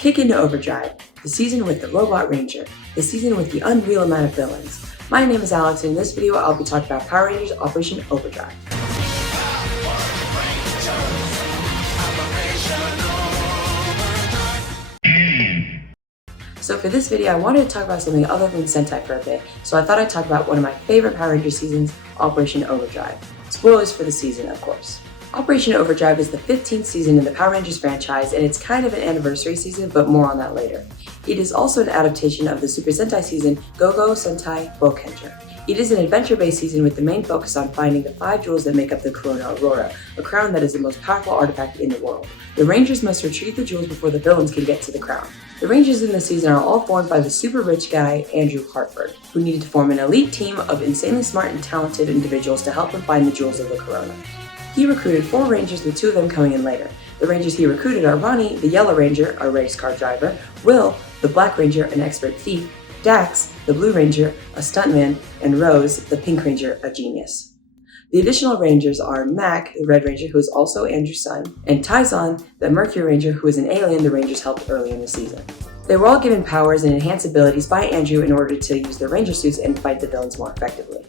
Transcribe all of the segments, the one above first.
Kick into Overdrive, the season with the Robot Ranger, the season with the unreal amount of villains. My name is Alex, and in this video I'll be talking about Power Rangers Operation Overdrive. So for this video I wanted to talk about something other than Sentai for a bit, so I thought I'd talk about one of my favorite Power Rangers seasons, Operation Overdrive. Spoilers for the season, of course. Operation Overdrive is the 15th season in the Power Rangers franchise, and it's kind of an anniversary season, but more on that later. It is also an adaptation of the Super Sentai season, Go-Go Sentai Bokenger. It is an adventure-based season with the main focus on finding the 5 jewels that make up the Corona Aurora, a crown that is the most powerful artifact in the world. The Rangers must retrieve the jewels before the villains can get to the crown. The Rangers in this season are all formed by the super rich guy, Andrew Hartford, who needed to form an elite team of insanely smart and talented individuals to help him find the jewels of the Corona. He recruited 4 Rangers, with 2 of them coming in later. The Rangers he recruited are Ronnie, the Yellow Ranger, a race car driver, Will, the Black Ranger, an expert thief, Dax, the Blue Ranger, a stuntman, and Rose, the Pink Ranger, a genius. The additional Rangers are Mack, the Red Ranger, who is also Andrew's son, and Tyson, the Mercury Ranger, who is an alien the Rangers helped early in the season. They were all given powers and enhanced abilities by Andrew in order to use their Ranger suits and fight the villains more effectively.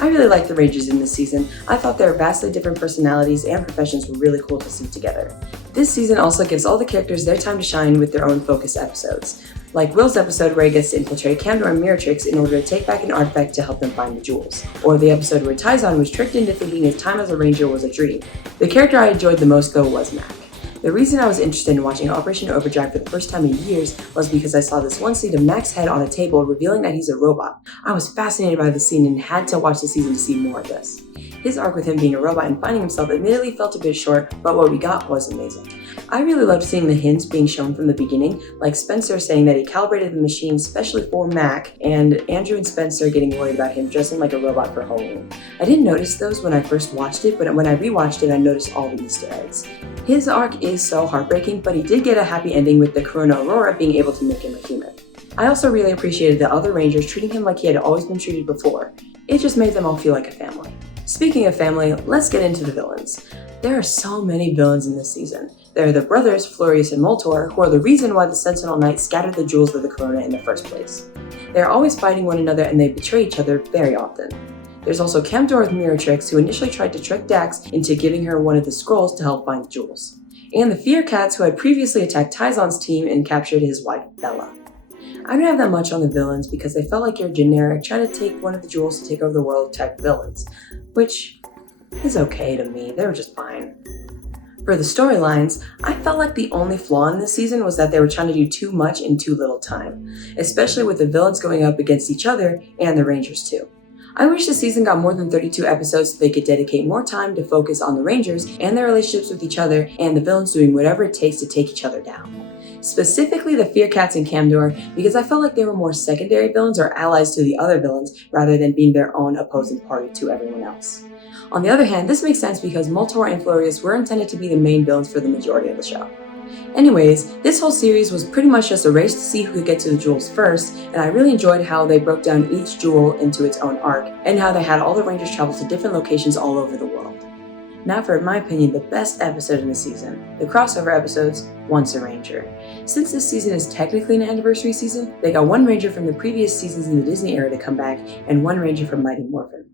I really liked the Rangers in this season. I thought their vastly different personalities and professions were really cool to see together. This season also gives all the characters their time to shine with their own focused episodes, like Will's episode where he gets to infiltrate Camdor and Miratrix in order to take back an artifact to help them find the jewels, or the episode where Tyson was tricked into thinking his time as a Ranger was a dream. The character I enjoyed the most though was Mack. The reason I was interested in watching Operation Overdrive for the first time in years was because I saw this one scene of Mack's head on a table revealing that he's a robot. I was fascinated by the scene and had to watch the season to see more of this. His arc with him being a robot and finding himself admittedly felt a bit short, but what we got was amazing. I really loved seeing the hints being shown from the beginning, like Spencer saying that he calibrated the machine specially for Mack, and Andrew and Spencer getting worried about him dressing like a robot for Halloween. I didn't notice those when I first watched it, but when I rewatched it I noticed all the Easter eggs. His arc is so heartbreaking, but he did get a happy ending with the Corona Aurora being able to make him a human. I also really appreciated the other Rangers treating him like he had always been treated before. It just made them all feel like a family. Speaking of family, let's get into the villains. There are so many villains in this season. There are the brothers, Florius and Moltor, who are the reason why the Sentinel Knights scattered the jewels of the Corona in the first place. They are always fighting one another and they betray each other very often. There's also Camdor with Miratrix, who initially tried to trick Dax into giving her one of the scrolls to help find the jewels. And the Fear Cats, who had previously attacked Tyson's team and captured his wife, Bella. I don't have that much on the villains because they felt like your generic try to take one of the jewels to take over the world type villains, which is okay to me, they were just fine. For the storylines, I felt like the only flaw in this season was that they were trying to do too much in too little time, especially with the villains going up against each other and the Rangers too. I wish the season got more than 32 episodes so they could dedicate more time to focus on the Rangers and their relationships with each other and the villains doing whatever it takes to take each other down. Specifically the Fear Cats and Camdor, because I felt like they were more secondary villains or allies to the other villains rather than being their own opposing party to everyone else. On the other hand, this makes sense because Moltor and Florius were intended to be the main villains for the majority of the show. Anyways, this whole series was pretty much just a race to see who could get to the jewels first, and I really enjoyed how they broke down each jewel into its own arc, and how they had all the Rangers travel to different locations all over the world. Now for, in my opinion, the best episode in the season, the crossover episodes, Once a Ranger. Since this season is technically an anniversary season, they got 1 Ranger from the previous seasons in the Disney era to come back, and 1 Ranger from Mighty Morphin.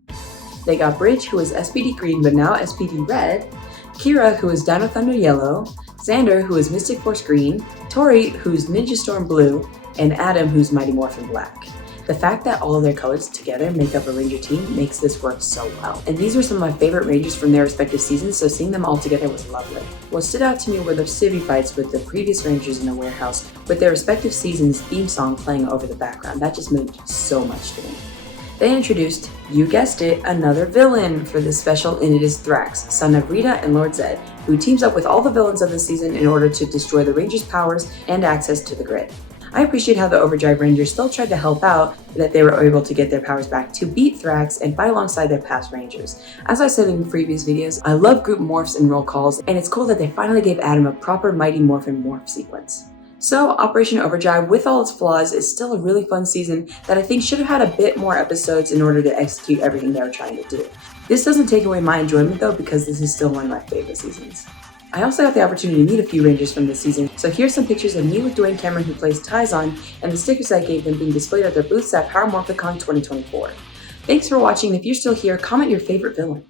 They got Bridge, who is SPD Green but now SPD Red, Kira, who is Dino Thunder Yellow, Xander, who is Mystic Force Green, Tori, who's Ninja Storm Blue, and Adam, who's Mighty Morphin Black. The fact that all of their colors together make up a Ranger team makes this work so well. And these were some of my favorite Rangers from their respective seasons, so seeing them all together was lovely. What stood out to me were the civvy fights with the previous Rangers in the warehouse, with their respective seasons' theme song playing over the background. That just meant so much to me. They introduced, you guessed it, another villain for this special, and it is Thrax, son of Rita and Lord Zed, who teams up with all the villains of the season in order to destroy the Rangers' powers and access to the grid. I appreciate how the Overdrive Rangers still tried to help out, that they were able to get their powers back to beat Thrax and fight alongside their past Rangers. As I said in previous videos, I love group morphs and roll calls, and it's cool that they finally gave Adam a proper Mighty Morphin morph sequence. So Operation Overdrive, with all its flaws, is still a really fun season that I think should have had a bit more episodes in order to execute everything they were trying to do. This doesn't take away my enjoyment though, because this is still one of my favorite seasons. I also got the opportunity to meet a few Rangers from this season, so here's some pictures of me with Dwayne Cameron who plays Tyzon, and the stickers I gave them being displayed at their booths at Power Morphicon 2024. Thanks for watching, and if you're still here, comment your favorite villain.